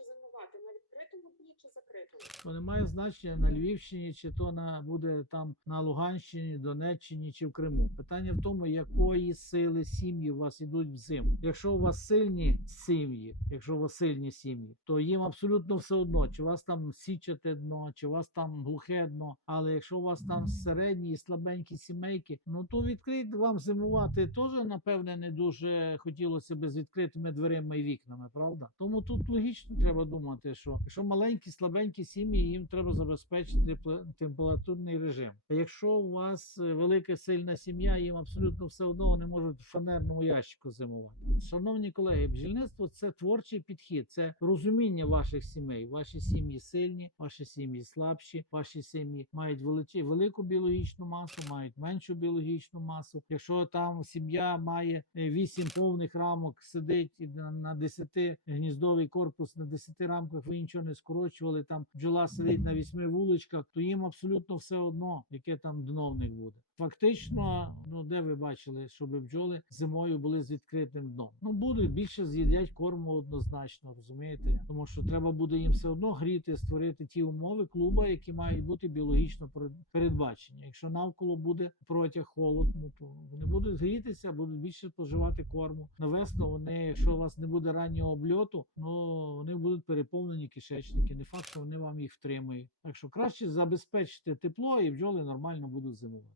більше зимувати на відкритому дні чи То немає значення на Львівщині, чи то на буде там на Луганщині, Донеччині чи в Криму. Питання в тому, якої сили сім'ї у вас ідуть в зиму. Якщо у вас сильні сім'ї, якщо у вас сильні сім'ї, то їм абсолютно все одно, чи у вас там січате дно, чи у вас там глухе дно. Але якщо у вас там середні і слабенькі сімейки, ну то відкрити вам зимувати теж напевне не дуже хотілося би з відкритими дверима і вікнами, правда? Тому тут логічно треба думати, що якщо маленькі слабенькі сім'ї, їм треба забезпечити температурний режим. А якщо у вас е, велика сильна сім'я, їм абсолютно все одно вони можуть в фанерному ящику зимувати. Шановні колеги, бджільництво це творчий підхід, це розуміння ваших сімей. Ваші сім'ї сильні, ваші сім'ї слабші, ваші сім'ї мають величі, велику біологічну масу, мають меншу біологічну масу. Якщо там сім'я має е, вісім повних рамок, сидить на 10 гніздовий корпус, на 10 рамках ви нічого не скорочували. Там бджола сидить на вісьми вуличках, то їм абсолютно все одно, яке там дно в них буде. Фактично, ну де ви бачили, щоб бджоли зимою були з відкритим дном? Ну будуть більше з'їдять корму однозначно, розумієте? Тому що треба буде їм все одно гріти, створити ті умови клуба, які мають бути біологічно передбачені. Якщо навколо буде протяг холод, ну то вони будуть грітися, будуть більше споживати корму. На весну вони, якщо у вас не буде раннього обльоту, ну вони будуть переповнені кишечники. Не факт, що вони вам їх втримують. Так що краще забезпечити тепло, і бджоли нормально будуть зимувати.